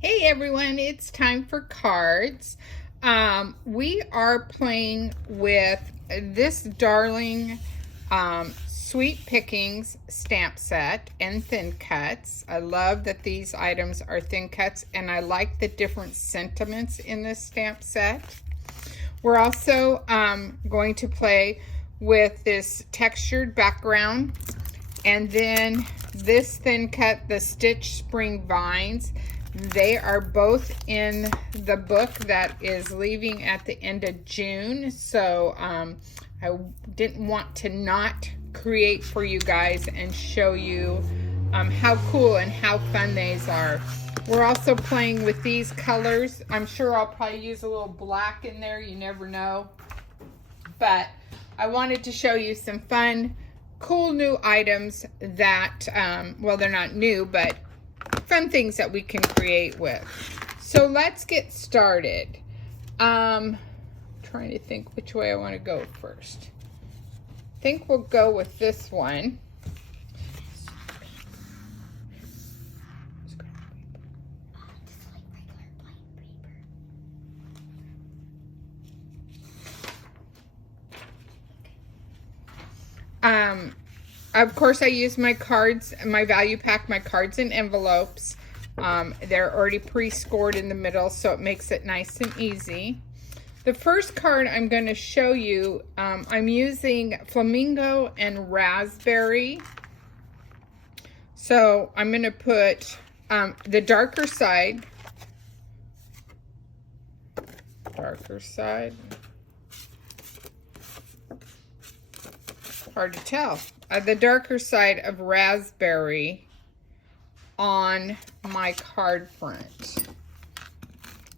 Hey everyone, it's time for cards. We are playing with this darling Sweet Pickings stamp set and thin cuts. I love that these items are thin cuts and I like the different sentiments in this stamp set. We're also going to play with this textured background and then this thin cut, the Stitch Spring Vines. They are both in the book that is leaving at the end of June. So I didn't want to not create for you guys and show you how cool and how fun these are. We're also playing with these colors. I'm sure I'll probably use a little black in there. You never know. But I wanted to show you some fun, cool new items that, well, they're not new, but fun things that we can create with. So let's get started. Trying to think which way I want to go first. I think we'll go with this one. Of course, I use my cards, my value pack, my cards in envelopes. They're already pre-scored in the middle, so it makes it nice and easy. The first card I'm going to show you, I'm using Flamingo and Raspberry. So I'm going to put the darker side. Hard to tell. The darker side of Raspberry on my card front.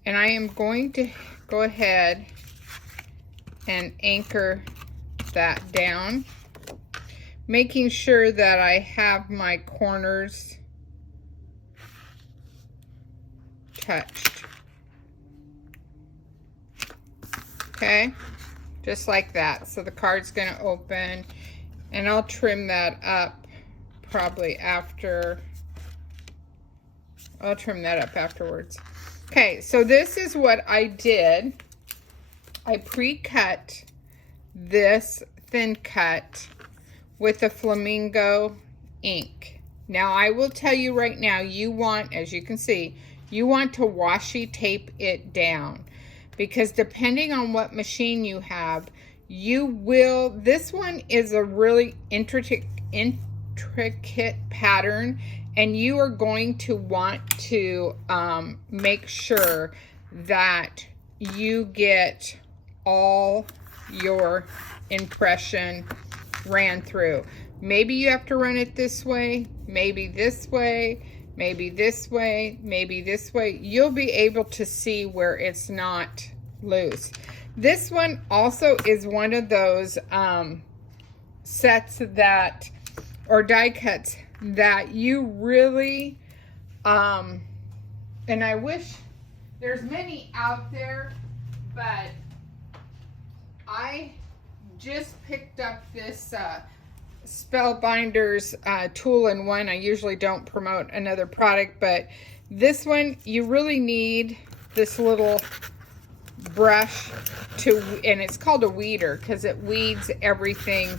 And I am going to go ahead and anchor that down, making sure that I have my corners touched. Okay, just like that. So the card's going to open, and I'll trim that up probably after. I'll trim that up afterwards. Okay, so this is what I did. I pre-cut this thin cut with the Flamingo ink. Now, I will tell you right now, you want, as you can see, you want to washi tape it down. Because depending on what machine you have, you will, this one is a really intricate pattern, and you are going to want to make sure that you get all your impression ran through. Maybe you have to run it this way, maybe this way, maybe this way, maybe this way. You'll be able to see where it's not loose. This one also is one of those sets that, or die cuts, that you really, and I wish there's many out there, but I just picked up this Spellbinders tool-in-one. I usually don't promote another product, but this one, you really need this little brush to, and it's called a weeder because it weeds everything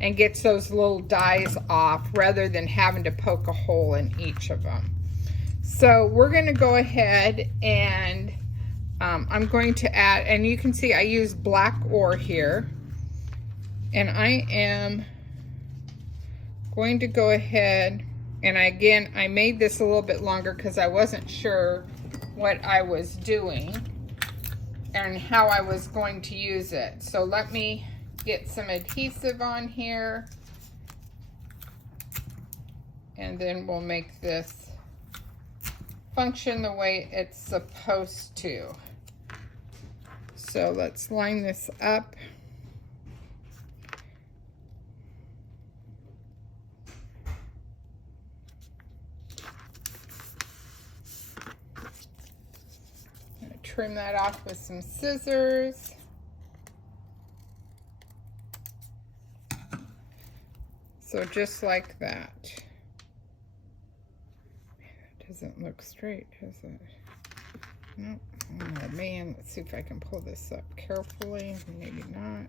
and gets those little dies off rather than having to poke a hole in each of them. So we're going to go ahead and I'm going to add, and you can see I use black ore here, and I am going to go ahead, and again, I made this a little bit longer because I wasn't sure what I was doing and how I was going to use it. So let me get some adhesive on here, and then we'll make this function the way it's supposed to. So let's line this up. I'm gonna trim that off with some scissors. So just like that. Doesn't look straight, does it? Nope. Oh man, let's see if I can pull this up carefully. Maybe not.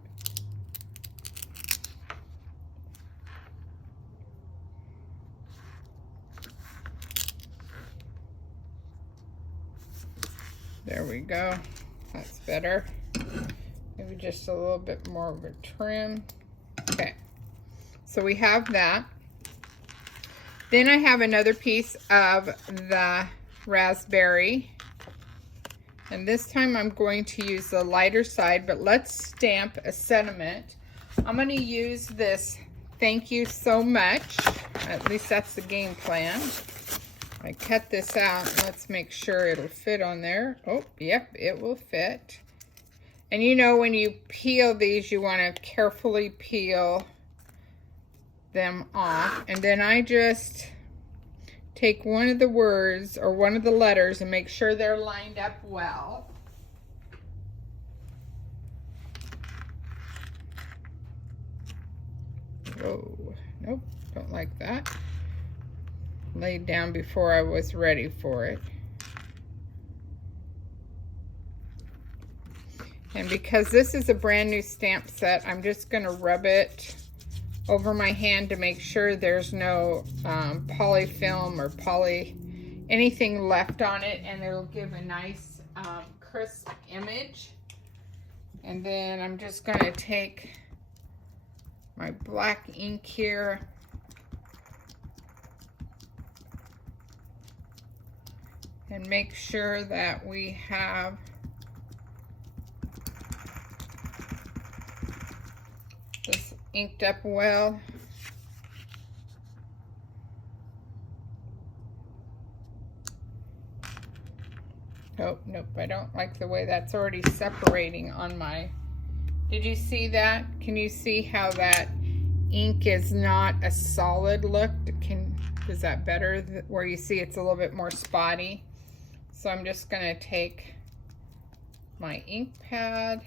There we go. That's better. Maybe just a little bit more of a trim. Okay. So we have that. Then I have another piece of the raspberry. And this time I'm going to use the lighter side, but let's stamp a sentiment. I'm going to use this "thank you so much." At least that's the game plan. I cut this out. Let's make sure it'll fit on there. Oh, yep, it will fit. And you know, when you peel these, you want to carefully peel them off. And then I just take one of the words or one of the letters and make sure they're lined up well. Whoa, nope, don't like that. Laid down before I was ready for it. And because this is a brand new stamp set, I'm just going to rub it over my hand to make sure there's no polyfilm or anything left on it, and it'll give a nice crisp image. And then I'm just going to take my black ink here and make sure that we have this inked up well. Oh, nope, I don't like the way that's already separating on my... Did you see that? Can you see how that ink is not a solid look? Is that better? Where you see it's a little bit more spotty. So I'm just going to take my ink pad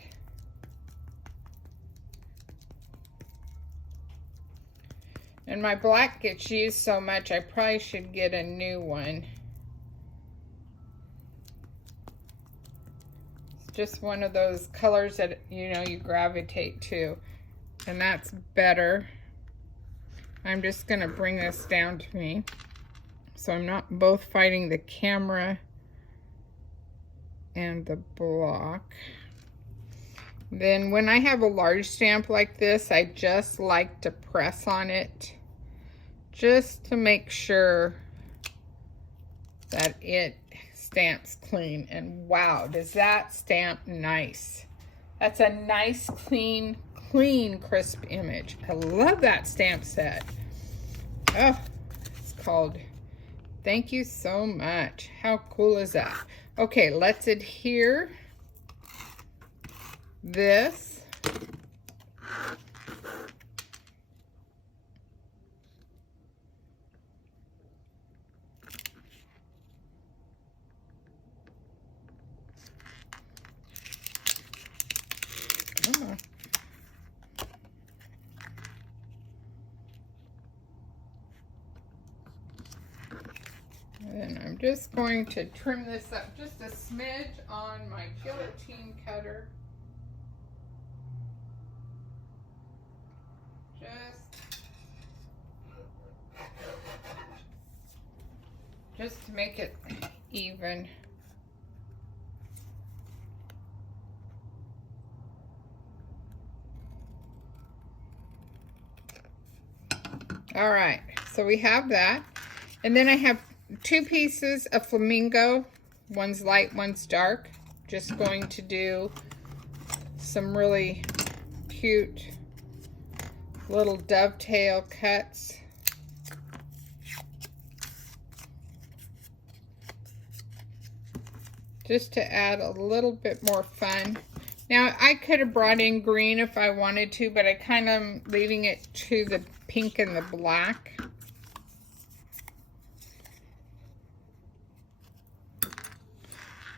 and my black gets used so much, I probably should get a new one. It's just one of those colors that, you know, you gravitate to, and that's better. I'm just going to bring this down to me so I'm not both fighting the camera and the block. Then when I have a large stamp like this, I just like to press on it just to make sure that it stamps clean. And wow, does that stamp nice. That's a nice, clean, crisp image. I love that stamp set. Oh, it's called Thank You So Much. How cool is that? Okay, let's adhere this. Come on. And I'm just going to trim this up just a smidge on my guillotine cutter. Just to make it even. All right, so we have that. And then I have two pieces of flamingo. One's light, one's dark. Just going to do some really cute little dovetail cuts. Just to add a little bit more fun. Now, I could have brought in green if I wanted to, but I kind of am leaving it to the pink and the black.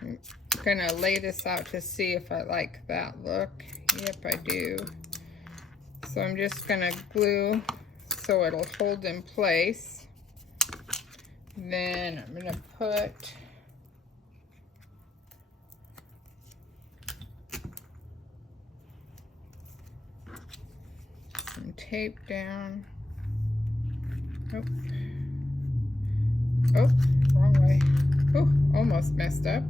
I'm gonna lay this out to see if I like that look. Yep, I do. So I'm just gonna glue so it'll hold in place. Then I'm going to put some tape down. Oh, oh, wrong way. Oh, almost messed up.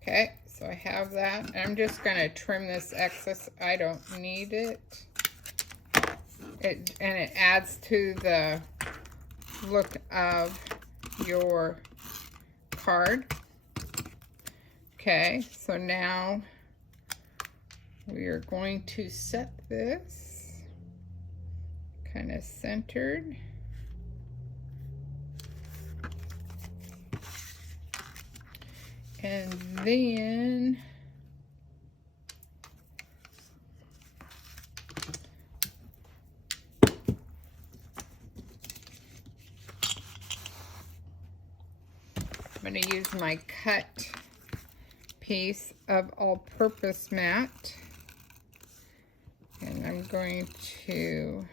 Okay, so I have that. I'm just going to trim this excess. I don't need it. And it adds to the look of your card. Okay, so now we are going to set this kind of centered. And then I'm going to use my cut piece of all-purpose mat, and I'm going to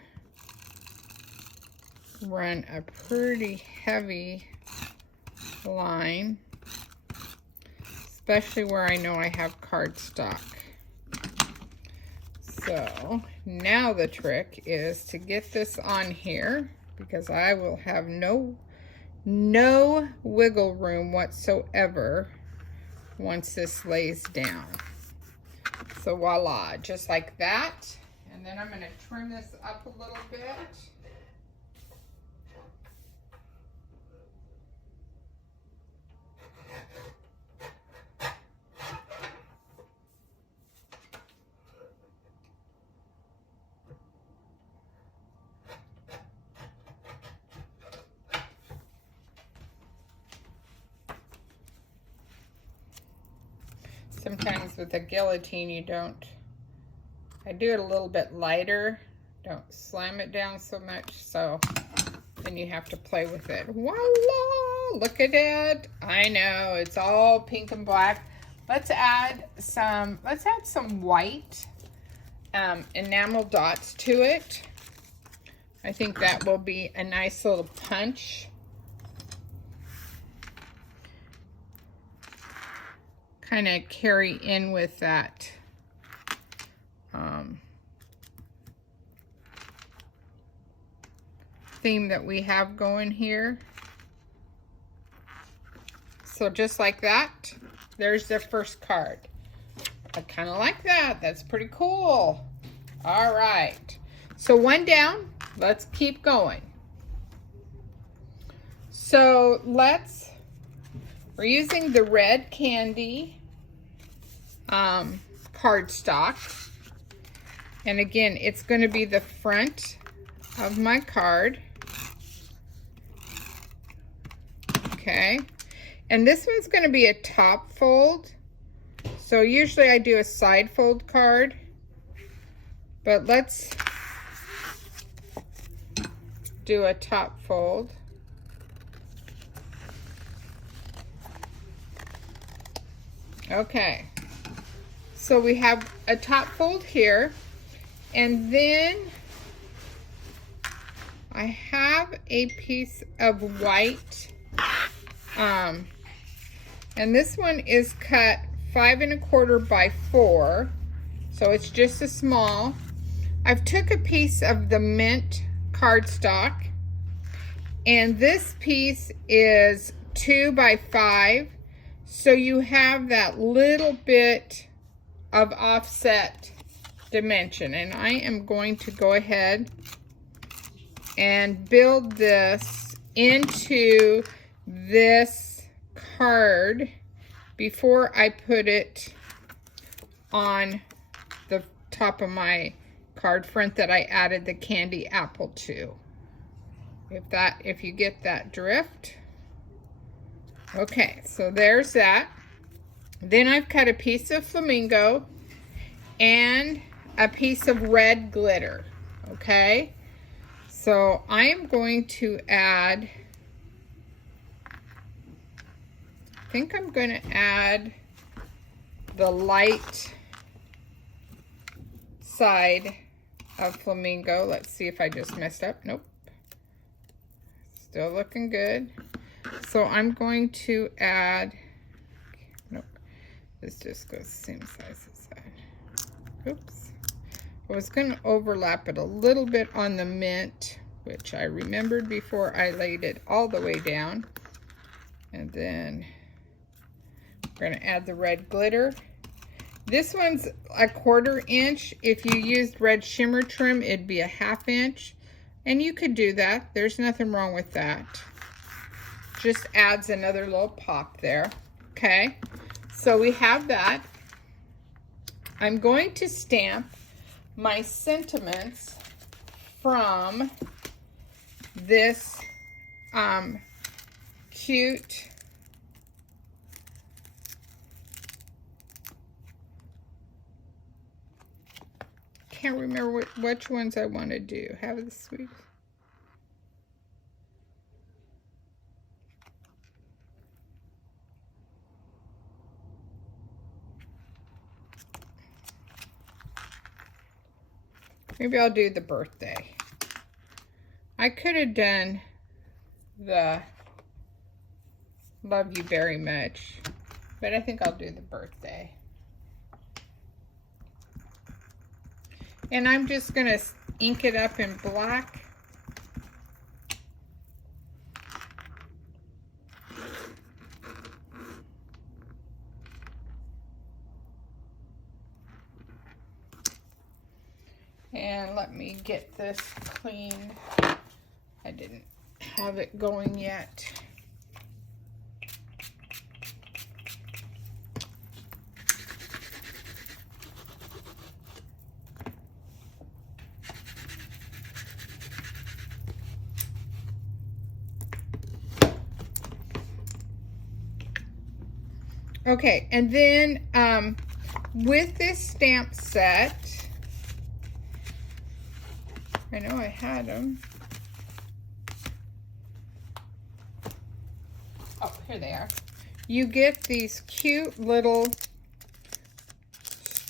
run a pretty heavy line, especially where I know I have cardstock. So now the trick is to get this on here, because I will have no wiggle room whatsoever once this lays down. So voila, just like that. And then I'm going to trim this up a little bit. Sometimes with a guillotine you don't, I do it a little bit lighter, don't slam it down so much, so then you have to play with it. Voila, look at it. I know, it's all pink and black. Let's add some white enamel dots to it. I think that will be a nice little punch. Kind of carry in with that theme that we have going here. So just like that, there's the first card. I kind of like that. That's pretty cool. All right, so one down. Let's keep going. So we're using the red candy cardstock, and again, it's going to be the front of my card. Okay, and this one's going to be a top fold. So usually I do a side fold card, but let's do a top fold. Okay, so we have a top fold here, and then I have a piece of white, and this one is cut 5 1/4 by 4, so it's just a small. I've took a piece of the mint cardstock, and this piece is 2 by 5, so you have that little bit of offset dimension. And I am going to go ahead and build this into this card before I put it on the top of my card front that I added the candy apple to. If you get that drift. Okay, so there's that. Then I've cut a piece of flamingo and a piece of red glitter. Okay, so I am going to add, I think I'm going to add the light side of flamingo. Let's see if I just messed up. Nope. Still looking good. So I'm going to add, nope, this just goes the same size as that. Oops. I was going to overlap it a little bit on the mint, which I remembered before I laid it all the way down. And then we're going to add the red glitter. This one's a 1/4 inch. If you used red shimmer trim, it'd be a 1/2 inch. And you could do that. There's nothing wrong with that. Just adds another little pop there. Okay, so we have that. I'm going to stamp my sentiments from this cute can't remember which ones I want to do. Have the sweet. Maybe I'll do the birthday. I could have done the love you very much, but I think I'll do the birthday. And I'm just going to ink it up in black. And let me get this cleaned. I didn't have it going yet. Okay, and then with this stamp set, I know I had them. Oh, here they are. You get these cute little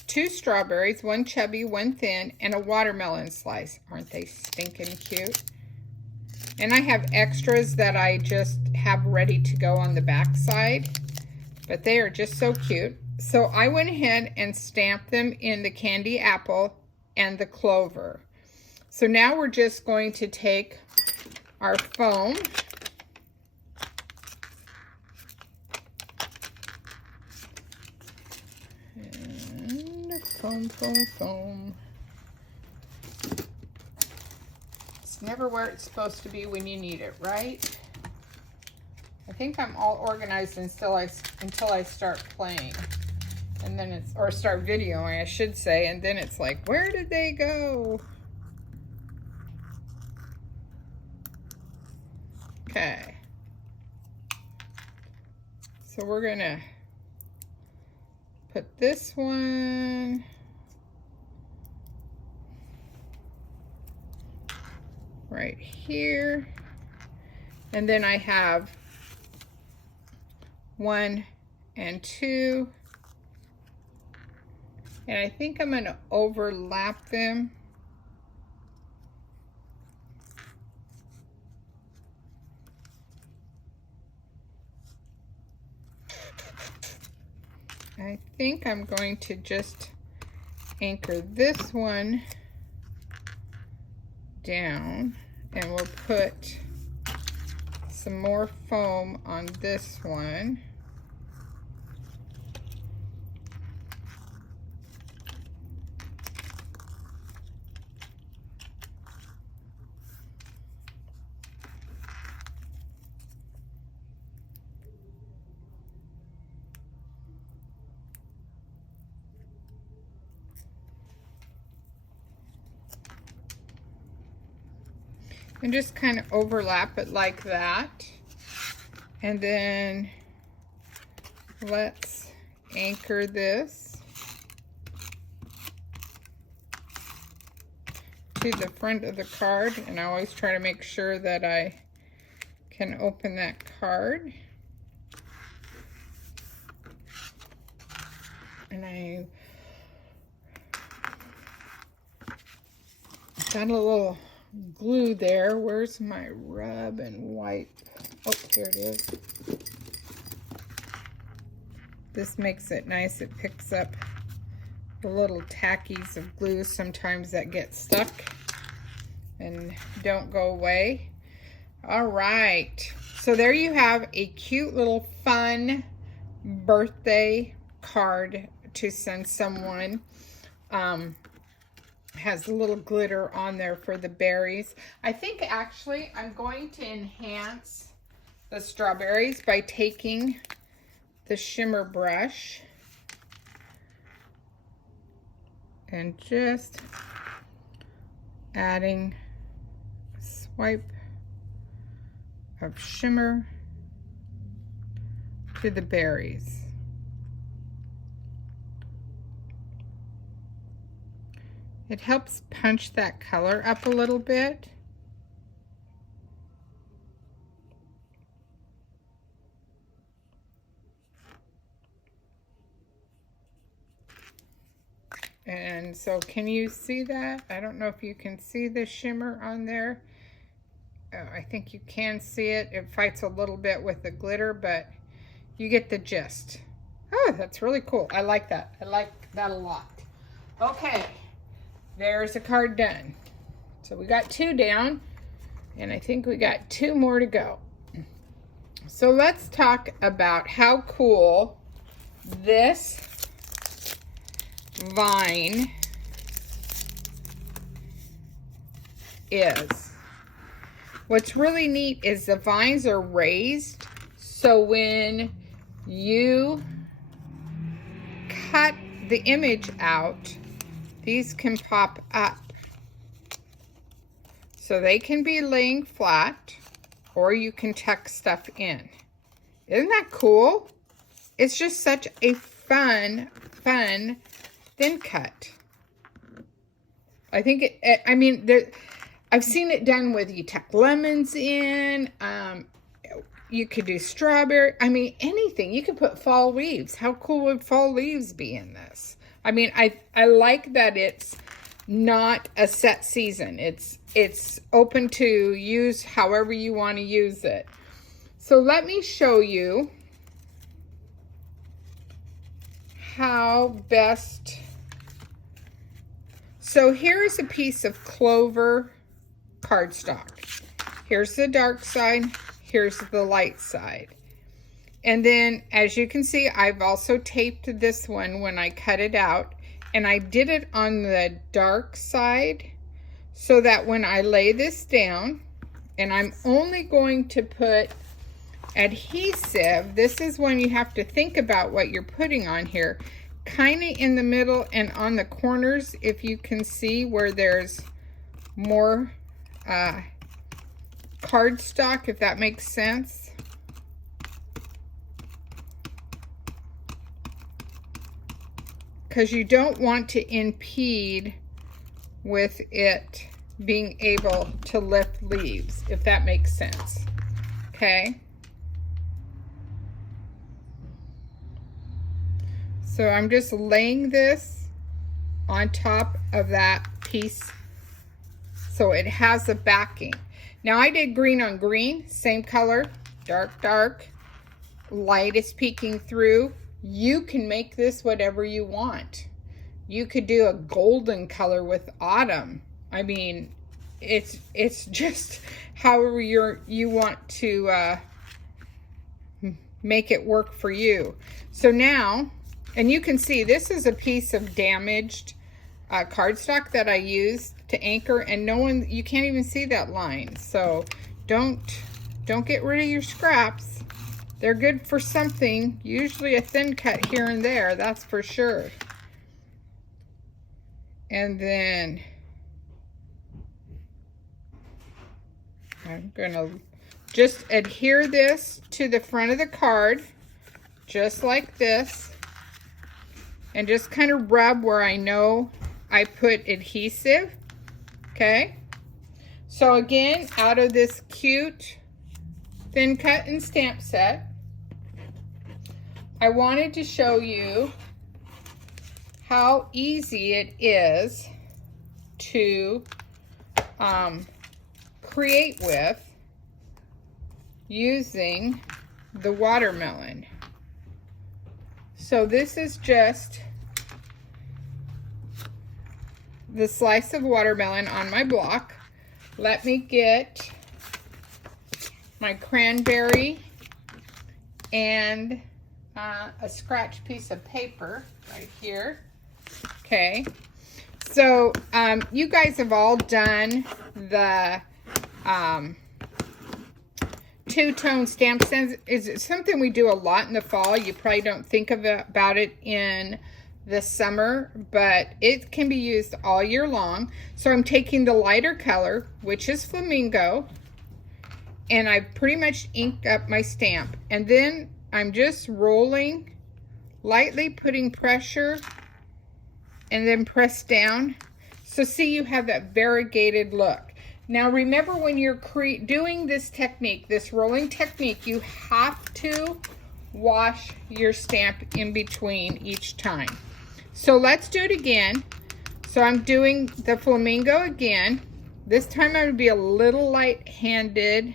2 strawberries, 1 chubby, 1 thin, and a watermelon slice. Aren't they stinking cute? And I have extras that I just have ready to go on the back side. But they are just so cute. So I went ahead and stamped them in the candy apple and the clover. So now we're just going to take our foam and foam. It's never where it's supposed to be when you need it, right? I think I'm all organized until I start playing, and then it's, or start videoing, I should say, and then it's like, where did they go? Okay. So we're gonna put this one right here, and then I have 1 and 2, and I think I'm going to overlap them. I think I'm going to just anchor this one down, and we'll put some more foam on this one. And just kind of overlap it like that. And then let's anchor this to the front of the card. And I always try to make sure that I can open that card. And Got a little glue there. Where's my rub and wipe? Oh, here it is. This makes it nice. It picks up the little tackies of glue sometimes that get stuck and don't go away. All right. So there you have a cute little fun birthday card to send someone. Has a little glitter on there for the berries. I think actually I'm going to enhance the strawberries by taking the shimmer brush and just adding a swipe of shimmer to the berries. It helps punch that color up a little bit. And so can you see that? I don't know if you can see the shimmer on there. Oh, I think you can see it. It fights a little bit with the glitter, but you get the gist. Oh, that's really cool. I like that. I like that a lot. Okay, there's a card done. So we got 2 down, and I think we got 2 more to go. So let's talk about how cool this vine is. What's really neat is the vines are raised, so when you cut the image out, these can pop up. So they can be laying flat, or you can tuck stuff in. Isn't that cool? It's just such a fun thin cut. I think I mean, I've seen it done with, you tuck lemons in, you could do strawberry, I mean, anything. You could put fall leaves. How cool would fall leaves be in this? I mean, I like that it's not a set season. It's open to use however you want to use it. So let me show you how best. So here's a piece of clover cardstock. Here's the dark side, here's the light side. And then, as you can see, I've also taped this one when I cut it out, and I did it on the dark side so that when I lay this down, and I'm only going to put adhesive, this is when you have to think about what you're putting on here, kind of in the middle and on the corners, if you can see where there's more cardstock, if that makes sense. Because you don't want to impede with it being able to lift leaves, if that makes sense. Okay. So I'm just laying this on top of that piece so it has a backing. Now I did green on green, same color, dark, light is peeking through. You can make this whatever you want. You could do a golden color with autumn. I mean, it's just however you want to make it work for you. So now, and you can see this is a piece of damaged cardstock that I used to anchor, and you can't even see that line. So don't get rid of your scraps. They're good for something, usually a thin cut here and there, that's for sure. And then I'm gonna just adhere this to the front of the card, just like this, and just kind of rub where I know I put adhesive, okay? So again, out of this cute thin cut and stamp set, I wanted to show you how easy it is to create with using the watermelon. So this is just the slice of watermelon on my block. Let me get my cranberry and a scratch piece of paper right here. Okay, so you guys have all done the two-tone stamp sets. It's something we do a lot in the fall. You probably don't think about it in the summer, but it can be used all year long. So I'm taking the lighter color, which is flamingo, and I've pretty much inked up my stamp. And then I'm just rolling, lightly putting pressure, and then press down. So see, you have that variegated look. Now remember, when you're doing this technique, this rolling technique, you have to wash your stamp in between each time. So let's do it again. So I'm doing the flamingo again. This time I'm gonna be a little light-handed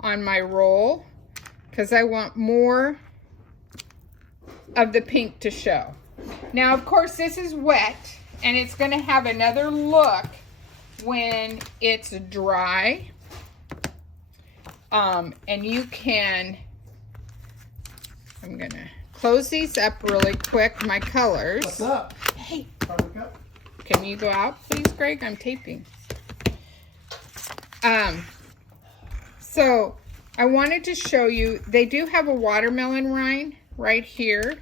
on my roll because I want more of the pink to show. Now, of course, this is wet and it's gonna have another look when it's dry. And you can, I'm gonna close these up really quick, my colors. What's up? Hey, can you go out, please, Greg? I'm taping. So I wanted to show you, they do have a watermelon rind right here.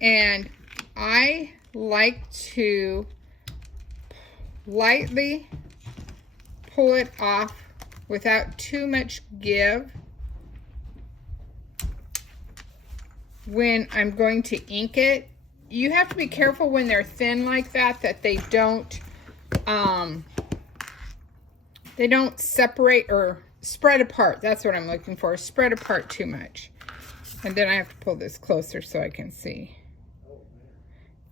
And I like to lightly pull it off without too much give when I'm going to ink it. You have to be careful when they're thin like that they don't separate or spread apart. That's what I'm looking for, spread apart too much. And then I have to pull this closer so I can see.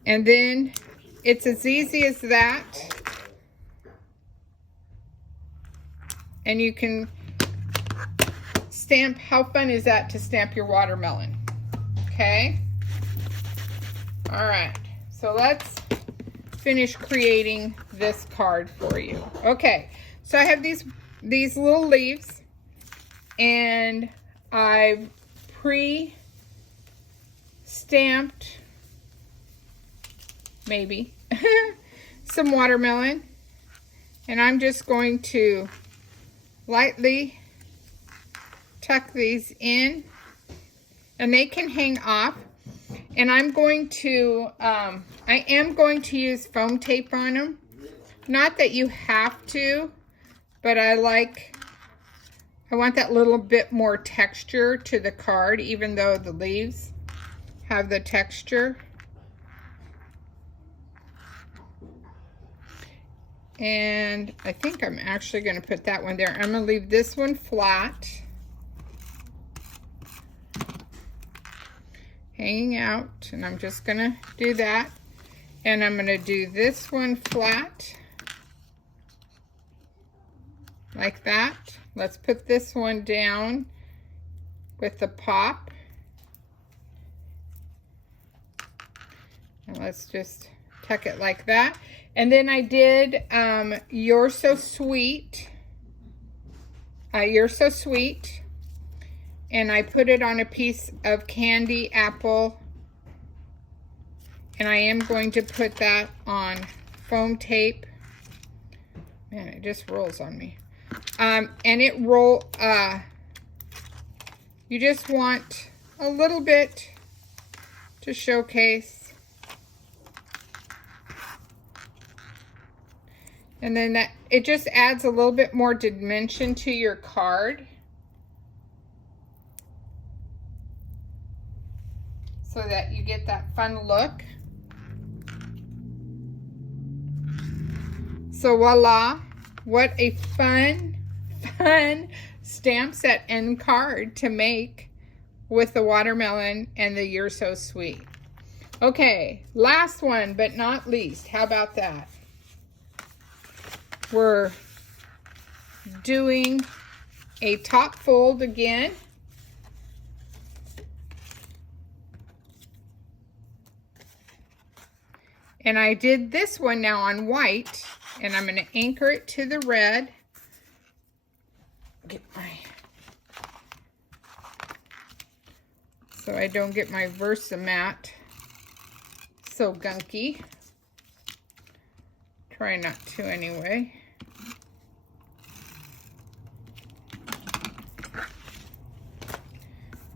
And then it's as easy as that. And you can stamp. How fun is that to stamp your watermelon? Okay. All right. So let's finish creating this card for you. Okay. So I have these little leaves, and I've pre-stamped maybe some watermelon, and I'm just going to lightly tuck these in, and they can hang off. And I'm going to I am going to use foam tape on them. Not that you have to, but I want that little bit more texture to the card, even though the leaves have the texture. And I think I'm actually going to put that one there. I'm going to leave this one flat, hanging out, and I'm just going to do that. And I'm going to do this one flat, like that. Let's put this one down with the pop. And let's just tuck it like that. And then I did You're So Sweet. You're So Sweet. And I put it on a piece of candy apple. And I am going to put that on foam tape. Man, it just rolls on me. And it you just want a little bit to showcase. And then it just adds a little bit more dimension to your card. So that you get that fun look. So voila, what a fun stamp set and card to make with the watermelon and the You're So Sweet. Okay, last one but not least. How about that? we're doing a top fold again. And I did this one now on white, and I'm going to anchor it to the red. So I don't get my Versamat so gunky. Try not to anyway.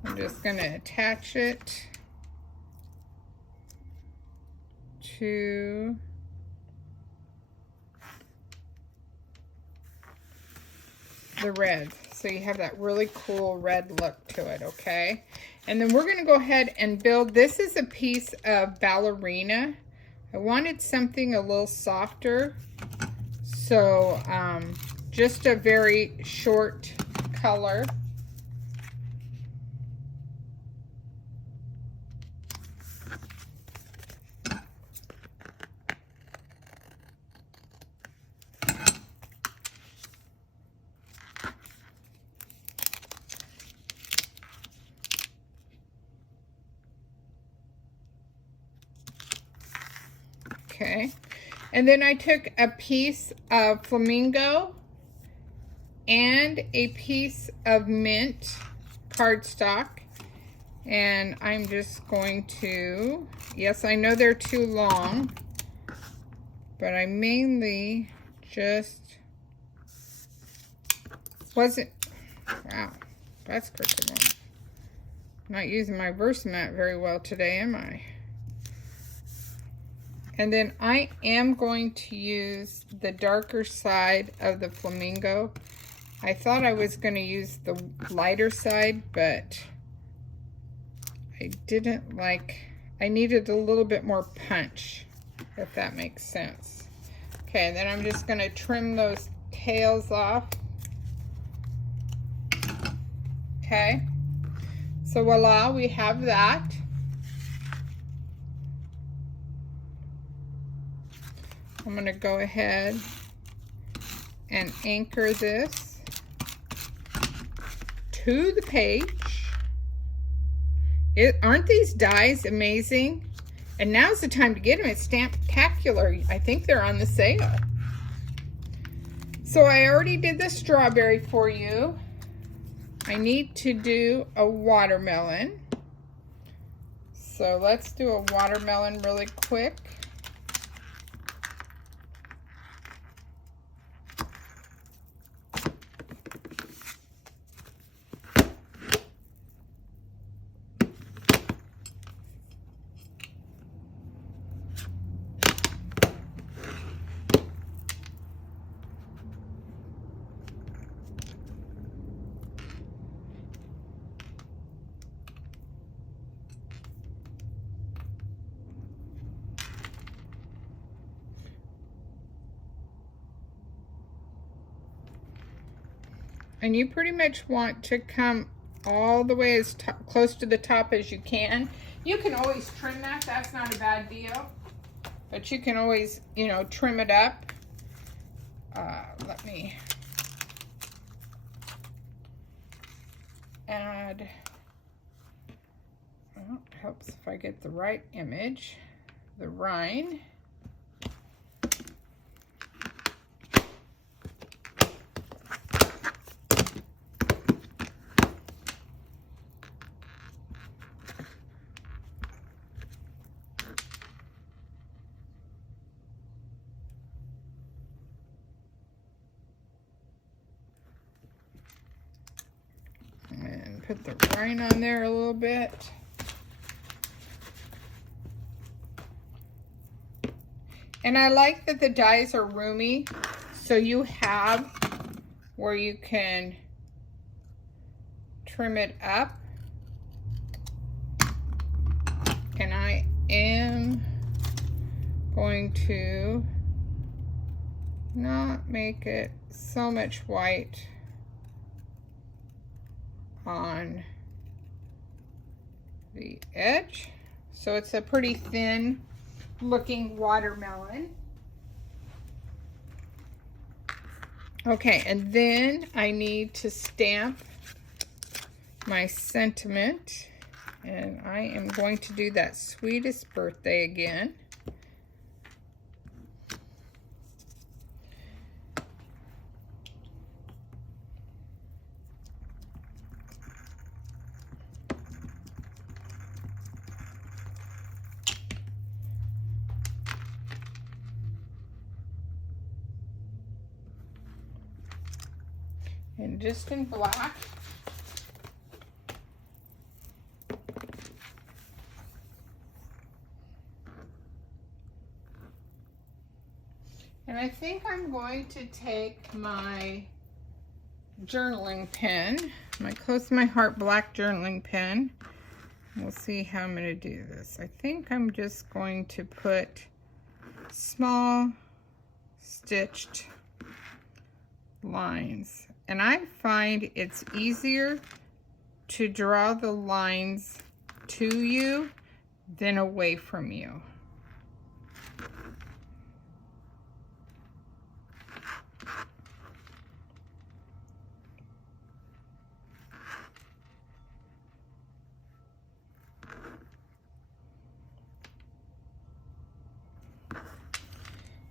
I'm just going to attach it to the red. So you have that really cool red look to it, okay? And then we're going to go ahead and build. This is a piece of ballerina. I wanted something a little softer. So just a very short color. Okay, and then I took a piece of flamingo and a piece of mint cardstock, and I'm just going to, yes, I know they're too long, but I mainly just wasn't, wow, that's crooked one. Not using my Versamat very well today, am I? And then I am going to use the darker side of the flamingo. I thought I was going to use the lighter side, but I didn't like, I needed a little bit more punch, if that makes sense. Okay, and then I'm just going to trim those tails off. Okay, so voila, we have that. I'm going to go ahead and anchor this to the page. Aren't these dies amazing? And now's the time to get them. It's Stamptacular. I think they're on the sale. So I already did the strawberry for you. I need to do a watermelon. So let's do a watermelon really quick. And you pretty much want to come all the way as close to the top as you can. You can always trim that. That's not a bad deal. But you can always, you know, trim it up. Let me add, well, it helps if I get the right image, the rind. Put the rind on there a little bit. And I like that the dies are roomy, so you have where you can trim it up. And I am going to not make it so much white on the edge. So it's a pretty thin looking watermelon. Okay, and then I need to stamp my sentiment, and I am going to do that sweetest birthday again. And just in black. And I think I'm going to take my journaling pen, my Close to My Heart black journaling pen. We'll see how I'm going to do this. I think I'm just going to put small stitched lines. And I find it's easier to draw the lines to you than away from you.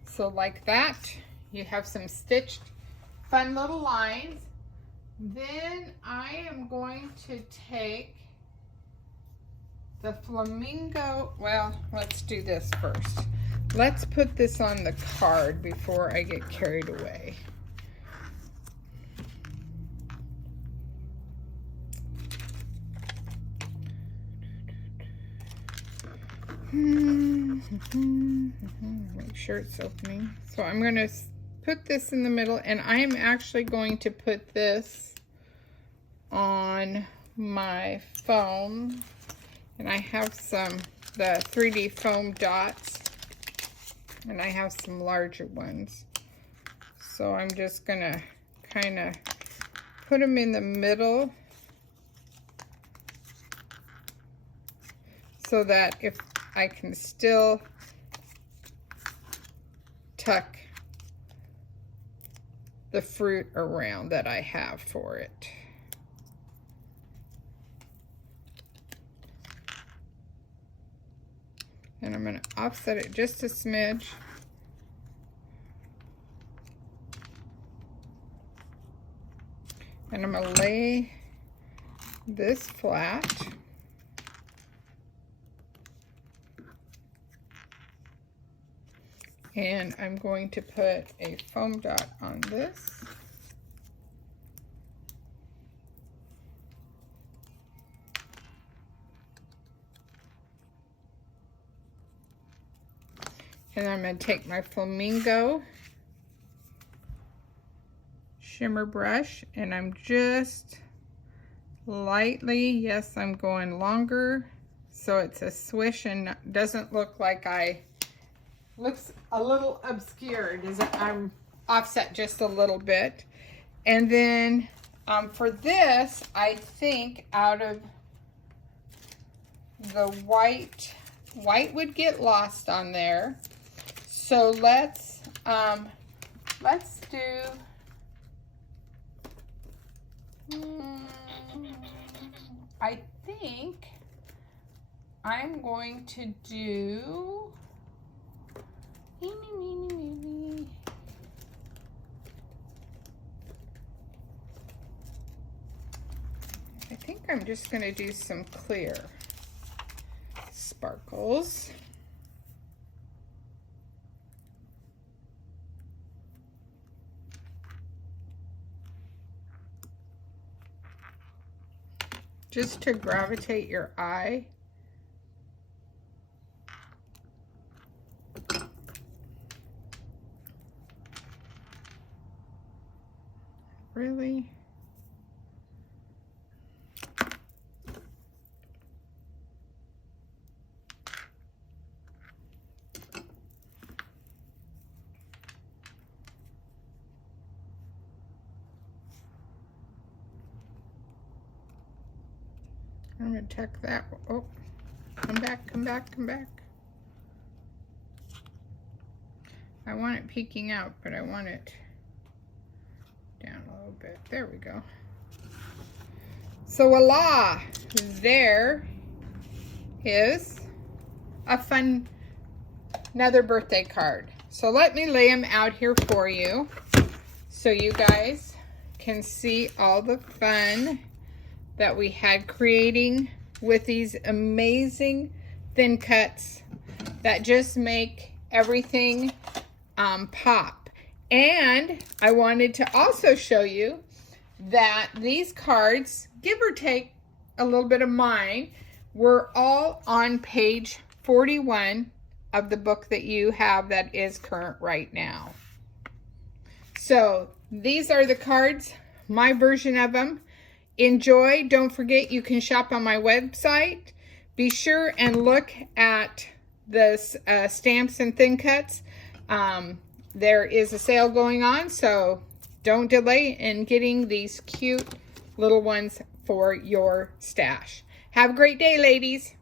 So like that, you have some stitched fun little lines. Then I am going to take the flamingo. Well, let's do this first. Let's put this on the card before I get carried away. Make sure it's opening. So I'm going to put this in the middle, and I am actually going to put this on my foam. And I have the 3D foam dots, and I have some larger ones. So I'm just going to kind of put them in the middle so that if I can still tuck the fruit around that I have for it. And I'm going to offset it just a smidge. And I'm going to lay this flat. And I'm going to put a foam dot on this. And I'm going to take my flamingo shimmer brush, and I'm just lightly, yes, I'm going longer so it's a swish and doesn't look like looks a little obscured as I'm offset just a little bit. And then for this, I think out of the white would get lost on there. So let's do I think I'm going to do I think I'm just going to do some clear sparkles. Just to gravitate your eye. Really? I'm going to tuck that. Oh, come back, come back, come back. I want it peeking out, but I want it down a little bit. There we go. So voila, there is another birthday card. So let me lay them out here for you so you guys can see all the fun that we had creating with these amazing thin cuts that just make everything pop. And I wanted to also show you that these cards, give or take a little bit of mine, were all on page 41 of the book that you have that is current right now. So these are the cards, my version of them. Enjoy. Don't forget you can shop on my website. Be sure and look at the stamps and thin cuts. There is a sale going on, so don't delay in getting these cute little ones for your stash. Have a great day, ladies.